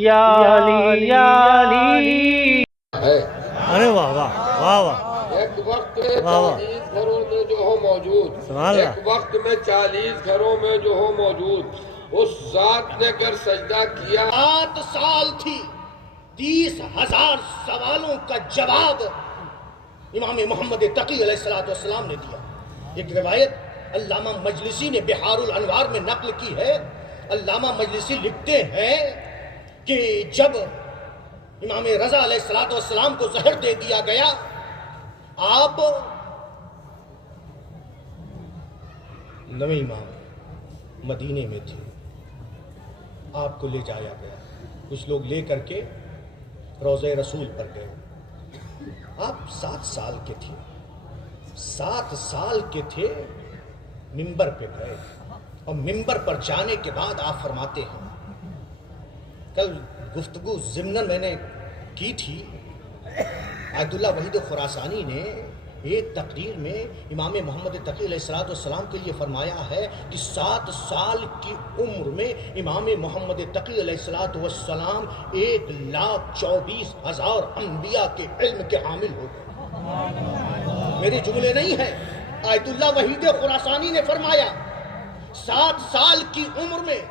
یا علی یا علی ہے۔ ارے واہ واہ واہ واہ ایک وقت واہ واہ 40 گھروں میں جو ہو موجود، سبحان اللہ۔ ایک وقت میں 40 گھروں میں جو ہو موجود، اس ذات نے گر سجدہ کیا 7 سال تھی، 30,000 سوالوں کا جواب امام محمد تقی علیہ السلام نے دیا۔ ایک روایت علامہ مجلسی نے بحار الانوار میں نقل کی ہے۔ علامہ مجلسی لکھتے ہیں کہ جب امام رضا علیہ السلام کو زہر دے دیا گیا، آپ نویں امام مدینے میں تھے، آپ کو لے جایا گیا، کچھ لوگ لے کر کے روضہ رسول پر گئے۔ آپ 7 سال کے تھے، 7 سال کے تھے، منبر پہ گئے، اور منبر پر جانے کے بعد آپ فرماتے ہیں، کل گفتگو ضمناً میں نے کی تھی، آیت اللہ وحید خراسانی نے ایک تقریر میں امام محمد تقی علیہ السلام کے لیے فرمایا ہے کہ 7 سال کی عمر میں امام محمد تقی علیہ السلام 1,24,000 انبیاء کے علم کے حامل ہو گئے۔ میرے جملے نہیں ہیں، آیت اللہ وحید خراسانی نے فرمایا 7 سال کی عمر میں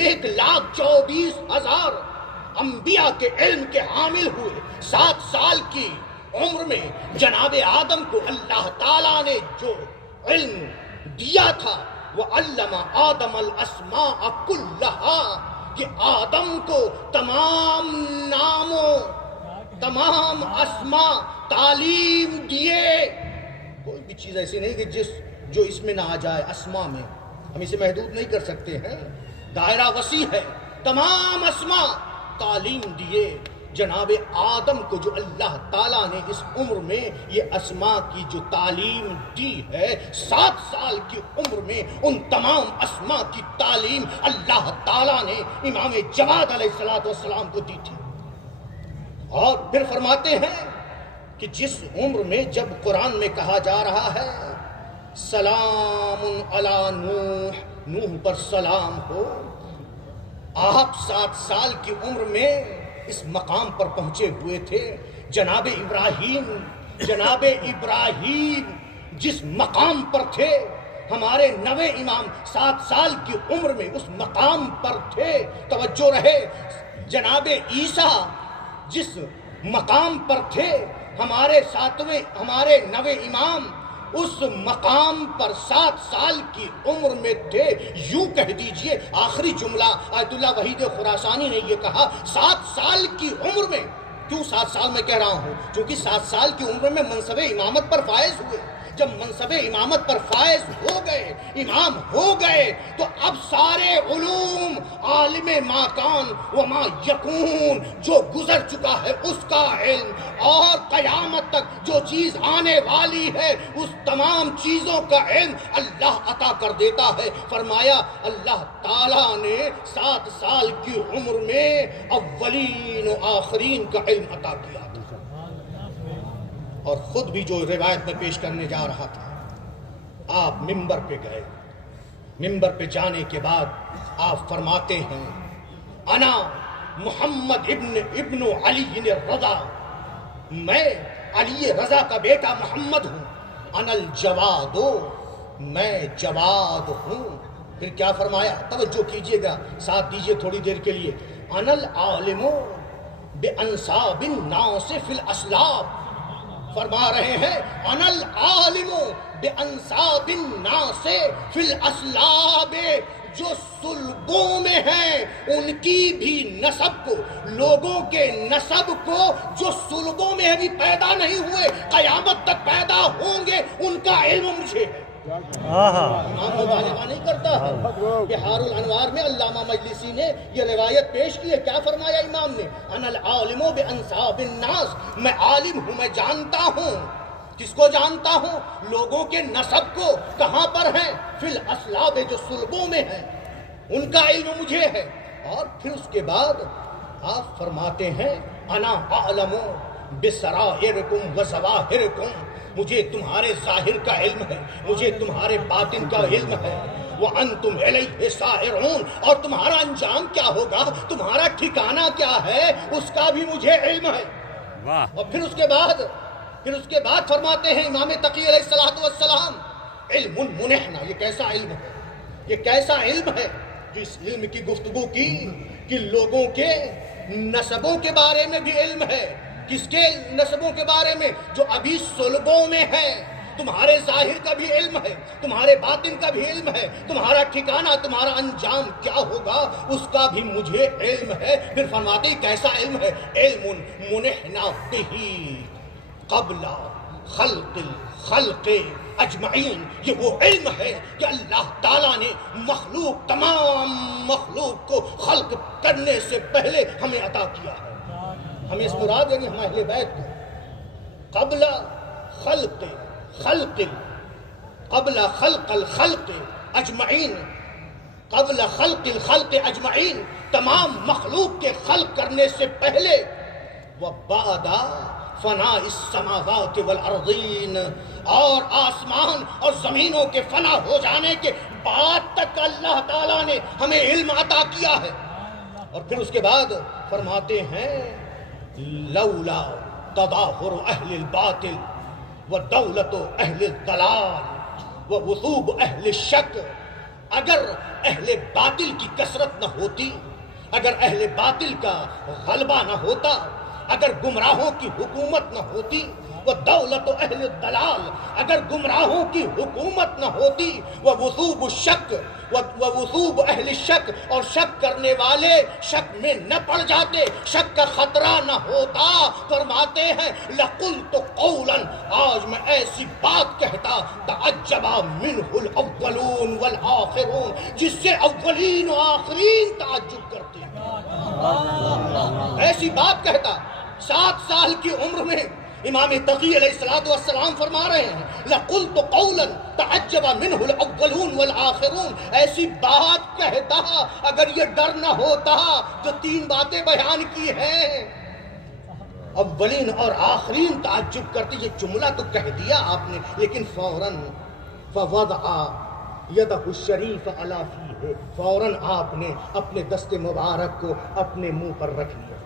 1,24,000 انبیاء کے علم کے حامل ہوئے۔ 7 سال کی عمر میں جناب آدم کو اللہ تعالیٰ نے جو علم دیا تھا، وہ علم آدم الاسماء کلہا، کہ آدم کو تمام ناموں، تمام اسماء تعلیم دیے۔ کوئی بھی چیز ایسی نہیں کہ جو اس میں نہ آ جائے، اسماء میں ہم اسے محدود نہیں کر سکتے ہیں، دائرہ وسیع ہے، تمام اسماء تعلیم دیے۔ جناب آدم کو جو اللہ تعالیٰ نے اس عمر میں یہ اسماء کی جو تعلیم دی ہے، 7 سال کی عمر میں ان تمام اسماء کی تعلیم اللہ تعالیٰ نے امام جواد علیہ السلام کو دی تھی۔ اور پھر فرماتے ہیں کہ جس عمر میں جب قرآن میں کہا جا رہا ہے سلام علی نوح، نوح پر سلام ہو، آپ 7 سال کی عمر میں اس مقام پر پہنچے ہوئے تھے۔ جناب ابراہیم جس مقام پر تھے، ہمارے نویں امام 7 سال کی عمر میں اس مقام پر تھے۔ توجہ رہے، جناب عیسیٰ جس مقام پر تھے، ہمارے نویں امام اس مقام پر 7 سال کی عمر میں تھے۔ یوں کہہ دیجئے، آخری جملہ آیت اللہ وحید خراسانی نے یہ کہا 7 سال کی عمر میں۔ کیوں 7 سال میں کہہ رہا ہوں؟ کیونکہ 7 سال کی عمر میں منصب امامت پر فائز ہوئے۔ جب منصب امامت پر فائز ہو گئے، امام ہو گئے، تو اب سارے علوم، عالم ما کان و ما یکون، جو گزر چکا ہے اس کا علم، اور قیامت تک جو چیز آنے والی ہے اس تمام چیزوں کا علم اللہ عطا کر دیتا ہے۔ فرمایا اللہ تعالیٰ نے 7 سال کی عمر میں اولین و آخرین کا علم عطا کیا تھا۔ اور خود بھی جو روایت میں پیش کرنے جا رہا تھا، آپ منبر پہ گئے، منبر پہ جانے کے بعد آپ فرماتے ہیں انا محمد ابن علی الرضا، میں علی رضا کا بیٹا محمد ہوں، انا الجواد، میں جواد ہوں۔ پھر کیا فرمایا؟ توجہ کیجئے گا، ساتھ دیجئے تھوڑی دیر کے لیے۔ انا العالم بانصاب الناس فی الاسلاب، فرما رہے ہیں انا العالم بانصاب الناس فی الاسلاب، جو صلبوں میں ہیں ان کی بھی نسب کو، لوگوں کے نسب کو جو صلبوں میں ابھی پیدا نہیں ہوئے، قیامت تک پیدا ہوں گے، ان کا علم مجھے ہے۔ امام مبالغہ نہیں کرتا ہے۔ بحار الانوار میں علامہ مجلسی نے یہ روایت پیش کی ہے۔ کیا فرمایا امام نے؟ انا العالم بانصاب الناس، میں عالم ہوں، میں جانتا ہوں۔ کس کو جانتا ہوں؟ لوگوں کے نسب کو۔ کہاں پر ہیں؟ فی الاسلاب، جو صلبوں میں ہیں، ان کا علم مجھے ہے۔ اور پھر اس کے بعد آپ فرماتے ہیں انا اعلم بسرائرکم و ظواہرکم، مجھے تمہارے ظاہر کا علم ہے، مجھے تمہارے باطن کا علم ہے۔ وَأَنْتُمْ إِلَيْهِ سَائِرُونَ، اور تمہارا انجام کیا ہوگا، تمہارا ٹھکانہ کیا ہے، اس کا بھی مجھے علم ہے۔ اور پھر اس کے بعد فرماتے ہیں امام تقی علیہ السلام، علم منحنا، یہ کیسا علم ہے، یہ کیسا علم ہے جو اس علم کی گفتگو کی کہ لوگوں کے نسبوں کے بارے میں بھی علم ہے۔ کس کے نسبوں کے بارے میں؟ جو ابھی صلبوں میں ہے۔ تمہارے ظاہر کا بھی علم ہے، تمہارے باطن کا بھی علم ہے، تمہارا ٹھکانہ، تمہارا انجام کیا ہوگا اس کا بھی مجھے علم ہے۔ پھر فرماتے ہیں کیسا علم ہے، علم منحنا بہ قبل خلق الخلق اجمعین، یہ وہ علم ہے کہ اللہ تعالیٰ نے تمام مخلوق کو خلق کرنے سے پہلے ہمیں عطا کیا ہے۔ ہمیں اس مراد یعنی ہم اہل بیت کو قبل خلق الخلق اجمعین، قبل خلق الخلق اجمعین، تمام مخلوق کے خلق کرنے سے پہلے، وبعد فنا السماوات والارضین، اور آسمان اور زمینوں کے فنا ہو جانے کے بعد تک اللہ تعالیٰ نے ہمیں علم عطا کیا ہے۔ اور پھر اس کے بعد فرماتے ہیں لولا تظاہر اہل الباطل ودولت اہل الضلال ووثوب اہل الشک، اگر اہل باطل کی کثرت نہ ہوتی، اگر اہل باطل کا غلبہ نہ ہوتا، اگر گمراہوں کی حکومت نہ ہوتی، وہ دولت اہل الضلال، اگر گمراہوں کی حکومت نہ ہوتی، وہ وثوب الشک، وہ وثوب اہل الشک، اور شک کرنے والے شک میں نہ پڑ جاتے، شک کا خطرہ نہ ہوتا، فرماتے ہیں لقلت قولا، آج میں ایسی بات کہتا تعجب منہ الاولون والآخرون، جس سے اولین و آخرین تعجب کرتے ہیں، ایسی بات کہتا۔ 7 سال کی عمر میں امام تقی علیہ السلام فرما رہے ہیں لَقُلْتُ قَوْلًا تَعَجَّبَ مِنْهُ الْأَوَّلُونَ وَالْآخِرُونَ، ایسی بات کہتا اگر یہ ڈر نہ ہوتا جو 3 باتیں بیان کی ہیں، اولین اور آخرین تعجب کرتے۔ یہ جملہ تو کہہ دیا آپ نے، لیکن فوراً فَوَضَعَ يَدَهُ الشَّرِيفَ عَلَى فِيهِ، فوراً آپ نے اپنے دست مبارک کو اپنے منہ پر رکھ لیا۔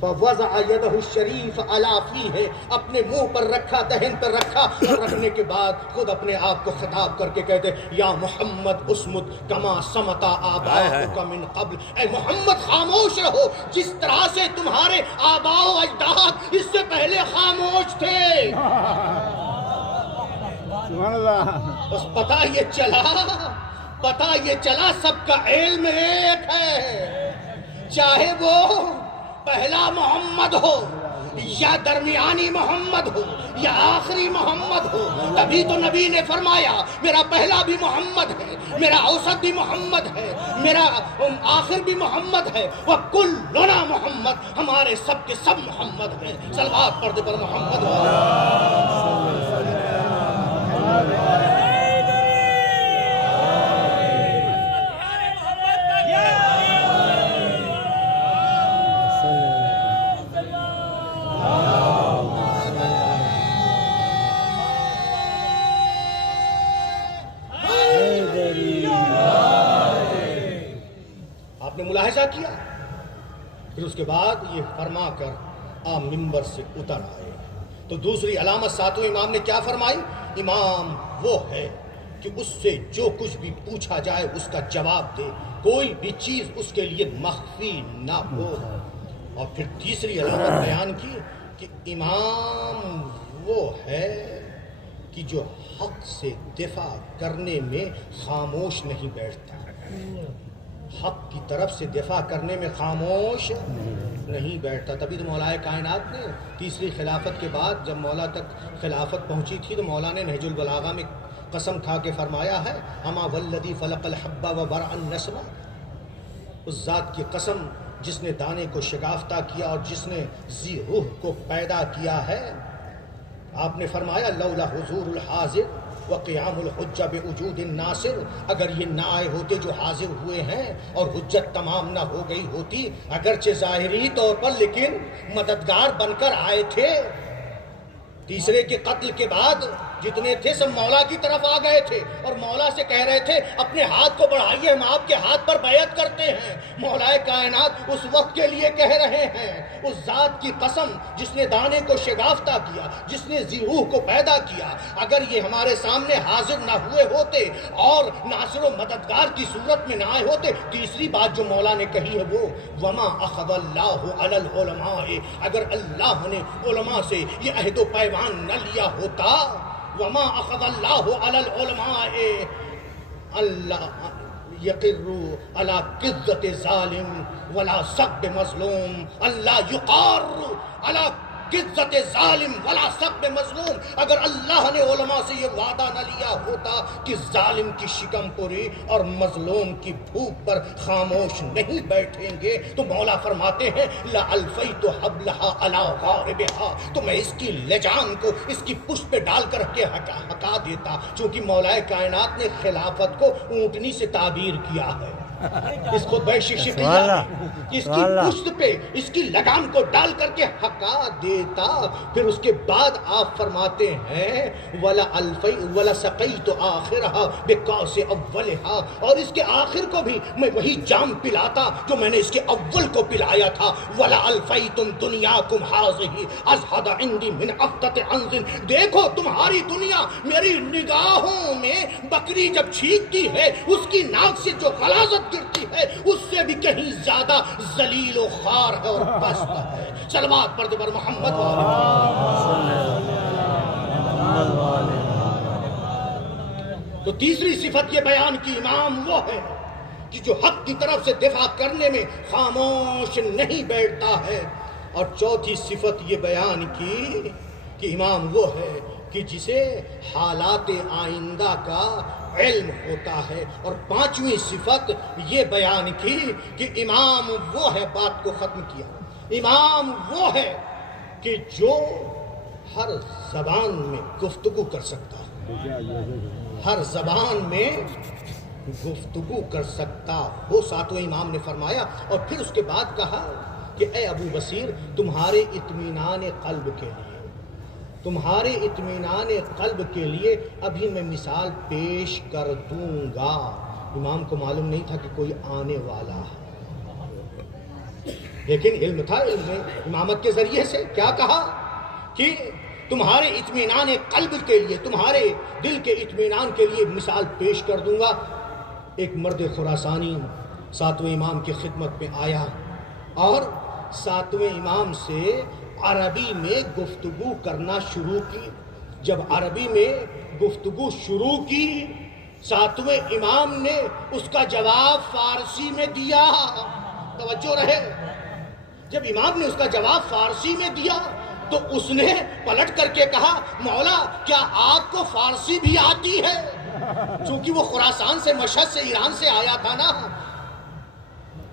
فَوَضَعَ يَدَهُ الشَّرِيفَ عَلَى فِيهِ، اپنے منہ پر رکھا، دہن پر رکھا، اور رکھنے کے بعد خود اپنے آپ کو خطاب کر کے کہتے یا محمد اسمت کما سمتا آباؤک من قبل، اے محمد خاموش رہو جس طرح سے تمہارے آباء و اجداد اس سے پہلے خاموش تھے۔ بس پتہ یہ چلا سب کا علم ایک ہے، چاہے وہ پہلا محمد ہو یا درمیانی محمد ہو یا آخری محمد ہو، تبھی تو نبی نے فرمایا میرا پہلا بھی محمد ہے، میرا اوسط بھی محمد ہے، میرا آخر بھی محمد ہے، وَكُلُّنَا محمد، ہمارے سب کے سب محمد ہیں۔ صلوات پڑھ دے پر محمد ملاحظہ کیا۔ پھر اس کے بعد یہ فرما کر آپ ممبر سے اتر آئے۔ تو دوسری علامت ساتوں امام نے کیا فرمائی؟ امام وہ ہے کہ اس سے جو کچھ بھی پوچھا جائے اس کا جواب دے، کوئی بھی چیز اس کے لیے مخفی نہ ہو۔ اور پھر تیسری علامت بیان کی کہ امام وہ ہے کہ جو حق سے دفاع کرنے میں خاموش نہیں بیٹھتا، حق کی طرف سے دفاع کرنے میں خاموش نہیں بیٹھتا۔ تبھی تو مولا کائنات نے تیسری خلافت کے بعد جب مولا تک خلافت پہنچی تھی تو مولا نے نہج البلاغہ میں قسم کھا کے فرمایا ہے اما والذی فلق الحب وبرأ النسمہ، اس ذات کی قسم جس نے دانے کو شگافتہ کیا اور جس نے ذی روح کو پیدا کیا ہے۔ آپ نے فرمایا لولا حضور الحاضر وقیام الحجہ بوجود الناصر، اگر یہ نہ آئے ہوتے جو حاضر ہوئے ہیں اور حجت تمام نہ ہو گئی ہوتی، اگرچہ ظاہری طور پر لیکن مددگار بن کر آئے تھے۔ تیسرے کے قتل کے بعد جتنے تھے سب مولا کی طرف آ گئے تھے اور مولا سے کہہ رہے تھے اپنے ہاتھ کو بڑھائیے، ہم آپ کے ہاتھ پر بیعت کرتے ہیں۔ مولا کائنات اس وقت کے لیے کہہ رہے ہیں، اس ذات کی قسم جس نے دانے کو شگافتہ کیا، جس نے روح کو پیدا کیا، اگر یہ ہمارے سامنے حاضر نہ ہوئے ہوتے اور ناصر و مددگار کی صورت میں نہ آئے ہوتے۔ تیسری بات جو مولا نے کہی ہے وہ وما اخذ اللہ علی العلماء، اگر اللہ نے علماء سے یہ عہد و پیمان نہ لیا ہوتا، وما اخذ اللہ علی العلماء اللہ یقروا علی قذۃ ظالم ولا سب مظلوم، اللہ یقار علی قذۃ ظالم ولا سب مظلوم، اگر اللہ نے علماء سے یہ وعدہ نہ لیا ہوتا کہ ظالم کی شکم پوری اور مظلوم کی بھوک پر خاموش نہیں بیٹھیں گے، تو مولا فرماتے ہیں لألفیت حبلہا علی غاربہا، تو میں اس کی لجام کو اس کی پشت پہ ڈال کر کے ہٹا دیتا۔ چونکہ مولا کائنات نے خلافت کو اونٹنی سے تعبیر کیا ہے، اس خطبہ شفیہ اس کی پشت پہ اس کی لگام کو ڈال کر کے ہٹا دیتا۔ پھر اس کے بعد آپ فرماتے ہیں وَلَا سَقَيْتُ آخِرَهَا بِكَأْسِ أَوَّلِهَا، اور اس کے آخر کو بھی میں وہی جام پلاتا جو میں نے اس کے اول کو پلایا تھا۔ وَلَأَلْفَيْتُمْ دُنْيَاكُمْ هَٰذِهِ أَزْهَدَ عِنْدِي مِنْ أَفْتَةِ عَنْزٍ، دیکھو تمہاری دنیا میری نگاہوں میں بکری جب چھینکتی ہے اس کی ناک سے جو غلاظت گرتی ہے اس سے بھی کہیں زیادہ ذلیل و خوار ہے اور پست ہے۔ صلوات پڑھ دے بر محمد تو تیسری صفت یہ بیان کی امام وہ ہے کہ جو حق کی طرف سے دفاع کرنے میں خاموش نہیں بیٹھتا ہے، اور چوتھی صفت یہ بیان کی کہ امام وہ ہے کہ جسے حالات آئندہ کا علم ہوتا ہے، اور پانچویں صفت یہ بیان کی کہ امام وہ ہے، بات کو ختم کیا، امام وہ ہے کہ جو ہر زبان میں گفتگو کر سکتا ہے، ہر زبان میں گفتگو کر سکتا ہو، ساتویں امام نے فرمایا۔ اور پھر اس کے بعد کہا کہ اے ابو بصیر، تمہارے اطمینان قلب کے لیے، تمہارے اطمینان قلب کے لیے ابھی میں مثال پیش کر دوں گا۔ امام کو معلوم نہیں تھا کہ کوئی آنے والا ہے، لیکن علم تھا، علم نے امامت کے ذریعے سے کیا کہا کہ تمہارے اطمینان قلب کے لیے، تمہارے دل کے اطمینان کے لیے مثال پیش کر دوں گا۔ ایک مرد خراسانی ساتویں امام کی خدمت میں آیا اور ساتویں امام سے عربی میں گفتگو کرنا شروع کی۔ جب عربی میں گفتگو شروع کی، ساتویں امام نے اس کا جواب فارسی میں دیا۔ توجہ رہے، جب امام نے اس کا جواب فارسی میں دیا تو اس نے پلٹ کر کے کہا مولا کیا آپ کو فارسی بھی آتی ہے؟ چونکہ وہ خراسان سے، مشہد سے، ایران سے آیا تھا نا،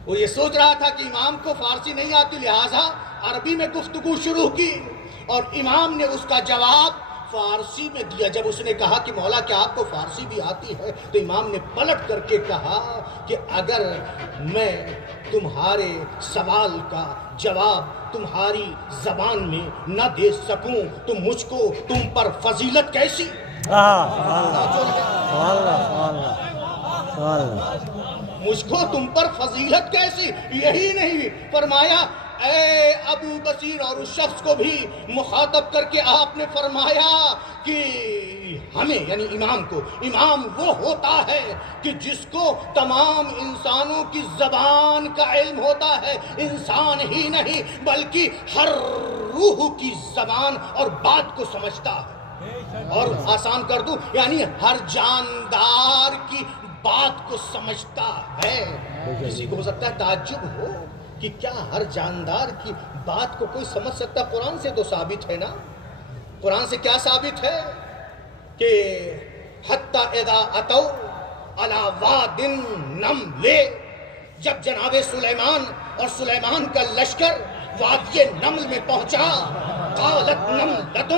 وہ یہ سوچ رہا تھا کہ امام کو فارسی نہیں آتی، لہٰذا عربی میں گفتگو شروع کی، اور امام نے اس کا جواب فارسی میں دیا۔ جب اس نے کہا کہ مولا کیا آپ کو فارسی بھی آتی ہے، تو امام نے پلٹ کر کے کہا کہ اگر میں تمہارے سوال کا جواب تمہاری زبان میں نہ دے سکوں تو مجھ کو تم پر فضیلت کیسی؟ مجھ کو تم پر فضیلت کیسی؟ یہی نہیں فرمایا اے ابو بصیر، اور اس شخص کو بھی مخاطب کر کے آپ نے فرمایا کہ ہمیں یعنی امام کو، امام وہ ہوتا ہے کہ جس کو تمام انسانوں کی زبان کا علم ہوتا ہے، انسان ہی نہیں بلکہ ہر روح کی زبان اور بات کو سمجھتا ہے۔ اور آسان کر دوں، یعنی ہر جاندار کی بات کو سمجھتا ہے۔ کسی کو ہو سکتا ہے تعجب ہو کہ کیا ہر جاندار کی بات کو کوئی سمجھ سکتا؟ قرآن سے تو ثابت ہے نا، قرآن سے کیا ثابت ہے کہ حتی اذا اتوا علی واد النمل، جب جناب سلیمان اور سلیمان کا لشکر وادی نمل میں پہنچا، قالت نملۃ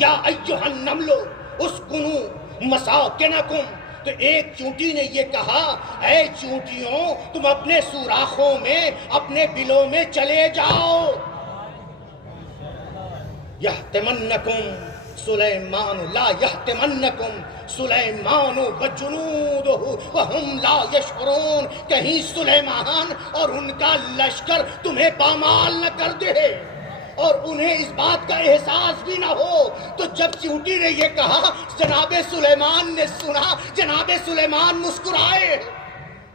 یا ایھا النمل اسکنوا مساکنکم، تو ایک چونٹی نے یہ کہا اے چونٹیوں تم اپنے سوراخوں میں، اپنے بلوں میں چلے جاؤ، یحتمنکم سلیمان لا یحتمنکم سلیمان وجنودہ وہم لا یشعرون، کہیں سلیمان اور ان کا لشکر تمہیں پامال نہ کر دے اور انہیں اس بات کا احساس بھی نہ ہو۔ تو جب چیونٹی نے یہ کہا جناب سلیمان نے سنا، جناب سلیمان مسکرائے۔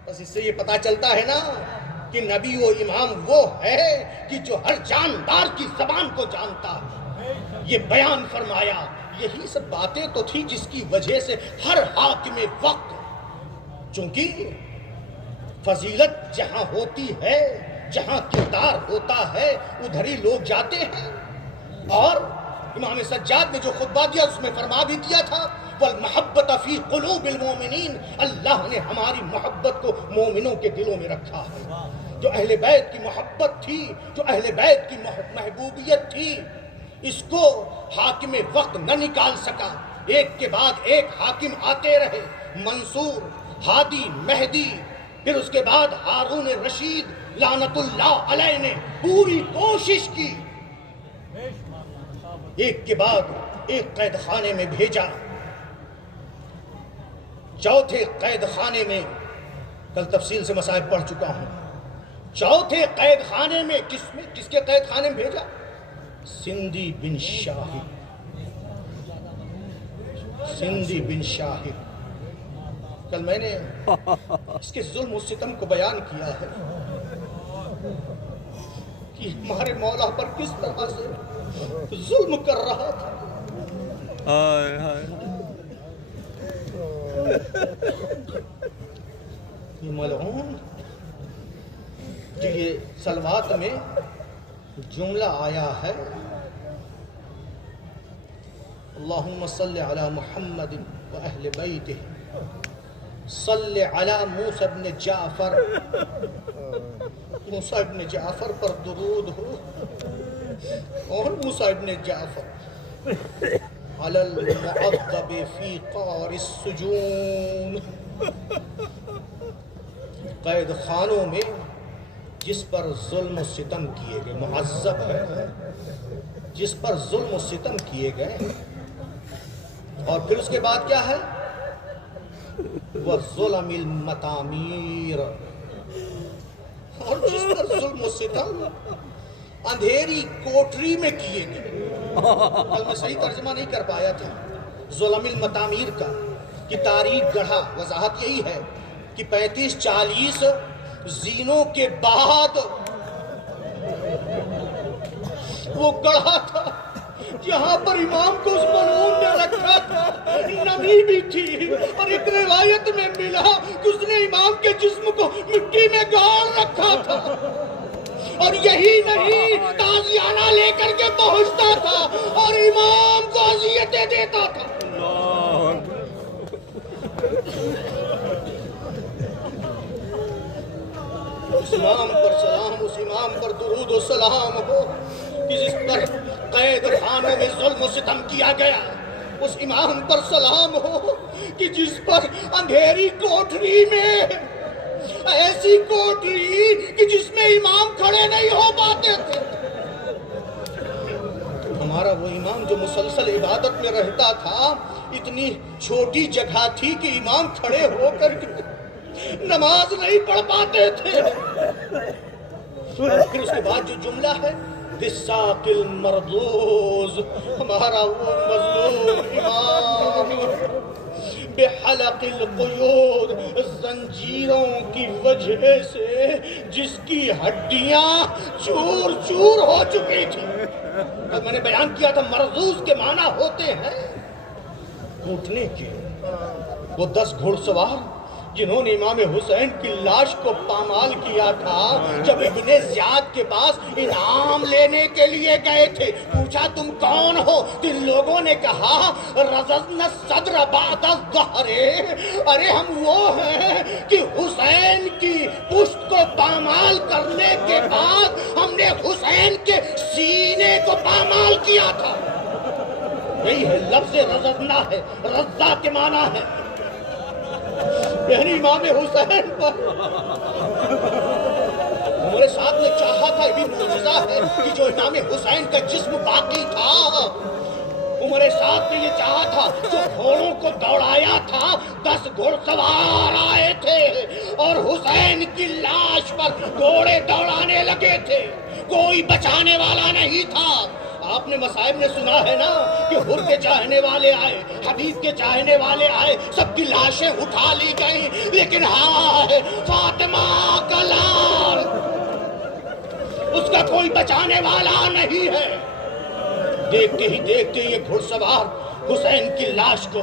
بس اس سے یہ پتا چلتا ہے نا کہ نبی و امام وہ ہے کہ جو ہر جاندار کی زبان کو جانتا ہے۔ یہ بیان فرمایا، یہی سب باتیں تو تھی جس کی وجہ سے ہر حاکم وقت، چونکہ فضیلت جہاں ہوتی ہے، جہاں کردار ہوتا ہے، ادھر ہی لوگ جاتے ہیں۔ اور امام سجاد نے جو خطبہ دیا اس میں فرما بھی دیا تھا والمحبت فی قلوب المومنین، اللہ نے ہماری محبت کو مومنوں کے دلوں میں رکھا ہے۔ جو اہل بیت کی محبت تھی، جو اہل بیت کی محبوبیت تھی، اس کو حاکم وقت نہ نکال سکا۔ ایک کے بعد ایک حاکم آتے رہے، منصور، ہادی، مہدی، پھر اس کے بعد ہارون رشید لعنت اللہ علیہ نے پوری کوشش کی، ایک کے بعد ایک قید خانے میں بھیجا۔ چوتھے قید خانے میں، کل تفصیل سے مسائل پڑھ چکا ہوں، چوتھے قید خانے میں کس کے قید خانے میں بھیجا؟ سندھی بن شاہد، سندھی بن شاہد۔ کل میں نے اس کے ظلم و ستم کو بیان کیا ہے کہ ہمارے مولا پر کس طرح سے ظلم کر رہا تھا۔ یہ ملعون جو یہ سلوات میں جملہ آیا ہے اللہم صلی علی محمد و اہل بیتہ، صلی علی موسیٰ ابن جعفر، موسیٰ ابن جعفر پر درود ہو، اور موسیٰ ابن جعفر علی المعذب فی قار السجون، قید خانوں میں جس پر ظلم و ستم کیے گئے، معذب ہے جس پر ظلم و ستم کیے گئے۔ اور پھر اس کے بعد کیا ہے؟ وَظُلَمِ الْمَتَامِيرِ، اور جس پر ظلم و ستم اندھیری کوٹری میں کیے گئے۔ کل میں صحیح ترجمہ نہیں کر پایا تھا ظلم المتامیر کا کہ تاریخ گڑھا، وضاحت یہی ہے کہ 35-40 زینوں کے بعد وہ گڑھا تھا جہاں پر امام کو اس ملعون نے رکھا تھا، نمی بھی تھی، اور ایک روایت میں ملا کہ اس نے امام کے جسم کو مٹی میں گاڑ رکھا تھا، اور یہی نہیں تازیانہ لے کر کے پہنچتا تھا اور امام کو اذیتیں دیتا تھا۔ اس امام پر سلام، اس امام پر درود و سلام ہو کہ جس پر قید خانوں میں ظلم و ستم کیا گیا، اس امام پر سلام ہو کہ جس پر اندھیری کوٹری میں، ایسی کوٹری کہ جس میں امام کھڑے نہیں ہو پاتے تھے، ہمارا وہ امام جو مسلسل عبادت میں رہتا تھا، اتنی چھوٹی جگہ تھی کہ امام کھڑے ہو کر نماز نہیں پڑھ پاتے تھے۔ پھر اس کے بعد جو جملہ ہے بالساق المردوز، ہمارا وہ مظلوم امام بحلق القیود، زنجیروں کی وجہ سے جس کی ہڈیاں چور چور ہو چکی تھی۔ میں نے بیان کیا تھا مرزوز کے معنی ہوتے ہیں گھٹنے کے۔ وہ 10 گھڑ سوار جنہوں نے امام حسین کی لاش کو پامال کیا تھا، جب ابن زیاد کے پاس انعام لینے کے لیے گئے تھے، پوچھا تم کون ہو؟ تو ان لوگوں نے کہا رززنا الصدر بعد الظہر، ارے ہم وہ ہیں کہ حسین کی پشت کو پامال کرنے کے بعد ہم نے حسین کے سینے کو پامال کیا تھا۔ یہی ہے لفظ رززنا ہے، رزا کے معنی ہے یعنی امام حسین پر ہمارے ساتھ نے چاہا تھا، یہ بھی معجزہ ہے کہ جو امام حسین کا جسم باقی تھا عمر سعد نے یہ چاہا تھا، جو گھوڑوں کو دوڑایا تھا 10 گھوڑ سوار آئے تھے اور حسین کی لاش پر گھوڑے دوڑانے لگے تھے، کوئی بچانے والا نہیں تھا۔ آپ نے مصائب میں سنا ہے نا کہ حر کے چاہنے والے آئے، حبیب کے چاہنے والے آئے، سب کی لاشیں اٹھا لی گئیں، لیکن ہائے فاطمہ کا لال، اس کا کوئی بچانے والا نہیں ہے۔ دیکھتے ہی دیکھتے یہ گھڑ سوار حسین کی لاش کو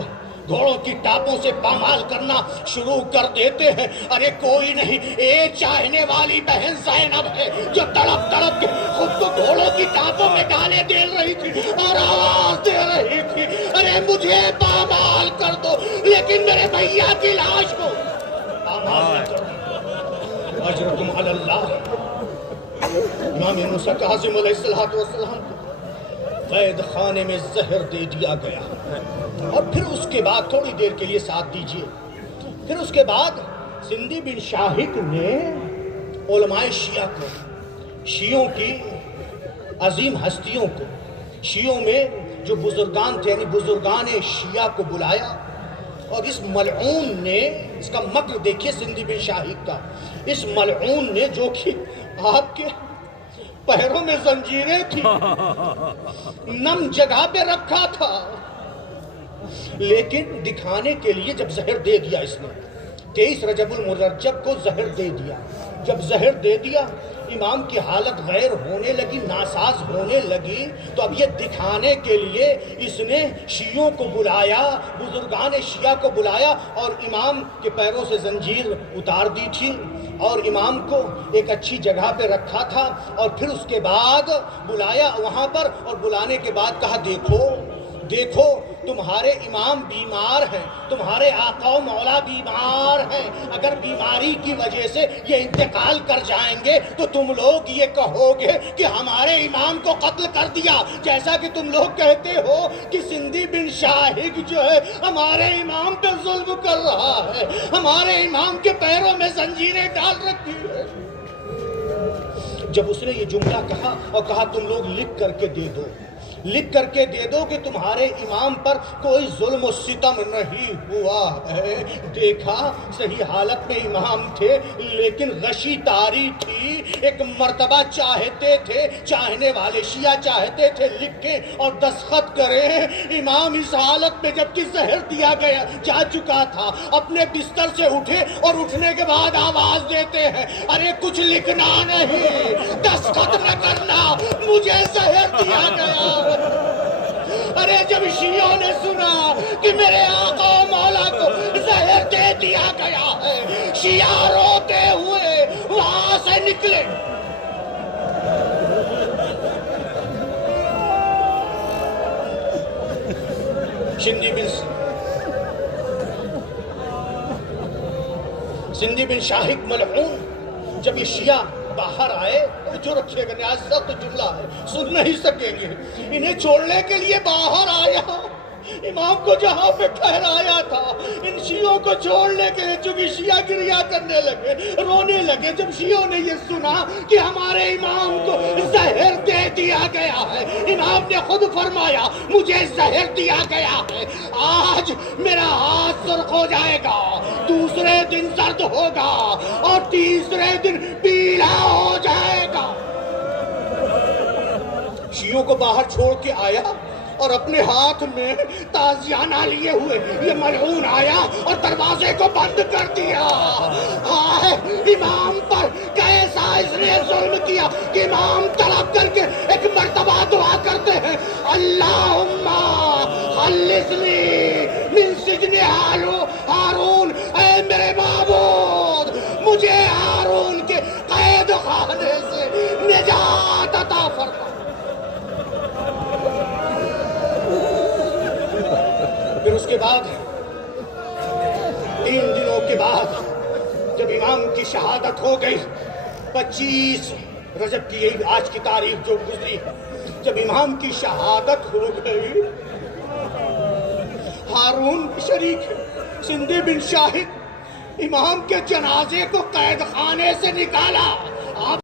گھوڑوں کی ٹاپوں سے پامال کرنا شروع کر دیتے ہیں۔ ارے کوئی نہیں، ایک چاہنے والی بہن زینب ہے جو تڑپ تڑپ کے خود کو گھوڑوں کی ٹاپوں میں ڈالے دے رہی تھی اور آواز دے رہی تھی، ارے مجھے پامال کر دو لیکن میرے بھیا کی لاش کو پامال نہ کر دو۔ اجرکم علی اللہ۔ امام موسیٰ کاظم علیہ السلام کو قید خانے میں زہر دے دیا گیا، اور پھر اس کے بعد تھوڑی دیر کے لیے ساتھ دیجئے، پھر اس کے بعد سندھی بن شاہق نے علماء شیعہ کو، شیعوں کی عظیم ہستیوں کو، شیعوں میں جو بزرگان تھے یعنی بزرگان شیعہ کو بلایا، اور اس ملعون نے، اس کا مکر دیکھیے سندھی بن شاہق کا، اس ملعون نے جو کہ آپ کے پیروں میں زنجیریں تھی، نم جگہ پہ رکھا تھا، لیکن دکھانے کے لیے جب زہر دے دیا اس نے، 23 رجب المرجب کو زہر دے دیا، جب زہر دے دیا امام کی حالت غیر ہونے لگی، ناساز ہونے لگی، تو اب یہ دکھانے کے لیے اس نے شیعوں کو بلایا، بزرگان شیعہ کو بلایا، اور امام کے پیروں سے زنجیر اتار دی تھی اور امام کو ایک اچھی جگہ پہ رکھا تھا، اور پھر اس کے بعد بلایا وہاں پر، اور بلانے کے بعد کہا دیکھو دیکھو تمہارے امام بیمار ہیں، تمہارے آقا و مولا بیمار ہیں، اگر بیماری کی وجہ سے یہ انتقال کر جائیں گے تو تم لوگ یہ کہو گے کہ ہمارے امام کو قتل کر دیا، جیسا کہ تم لوگ کہتے ہو کہ سندھی بن شاہق جو ہے ہمارے امام پہ ظلم کر رہا ہے، ہمارے امام کے پیروں میں زنجیریں ڈال رکھی ہے۔ جب اس نے یہ جملہ کہا اور کہا تم لوگ لکھ کر کے دے دو، لکھ کر کے دے دو کہ تمہارے امام پر کوئی ظلم و ستم نہیں ہوا ہے، دیکھا صحیح حالت میں امام تھے لیکن غشی طاری تھی، ایک مرتبہ چاہتے تھے، چاہنے والے شیعہ چاہتے تھے لکھیں اور دستخط کریں، امام اس حالت میں جبکہ زہر دیا گیا جا چکا تھا، اپنے بستر سے اٹھے اور اٹھنے کے بعد آواز دیتے ہیں ارے کچھ لکھنا نہیں، دستخط نہ کرنا، مجھے زہر دیا گیا۔ ارے جب شیعوں نے سنا کہ میرے آقا و مولا کو زہر دے دیا گیا ہے، شیعہ روتے ہوئے وہاں سے نکلے۔ سندھی بن شاہق ملعون جب یہ شیعہ باہر آئے تو جو رکھے گا نیاز سخت جملہ ہے، سن نہیں سکیں گے، انہیں چھوڑنے کے لیے باہر آیا، امام کو جہاں پہ ٹھہرایا تھا ان شیعوں کو چھوڑنے کے لیے، چونکہ شیعہ گریا کرنے لگے، رونے لگے جب شیعوں نے یہ سنا کہ ہمارے امام کو زہر دے دیا گیا ہے، امام نے خود فرمایا مجھے زہر دیا گیا ہے، آج میرا ہاتھ سرخ ہو جائے گا، دوسرے دن زرد ہوگا اور تیسرے دن پیلا ہو جائے گا۔ شیعوں کو باہر چھوڑ کے آیا اور اپنے ہاتھ میں تازیانہ لیے ہوئے یہ ملعون آیا اور دروازے کو بند کر دیا۔ آئے امام پر کیسا اس نے ظلم کیا کہ امام طلب کر کے ایک مرتبہ دعا کرتے ہیں اللہم خلصنی من سجن ہارون، اے میرے معبود مجھے ہارون کے قید خانے سے نجات عطا فرما۔ پھر اس کے بعد 3 دنوں کے بعد جب امام کی شہادت ہو گئی، 25 رجب کی یہی آج کی تاریخ جو گزری، جب امام کی شہادت ہو گئی، ہارون شریک سندھی بن شاہق امام کے جنازے کو قید خانے سے نکالا۔ آپ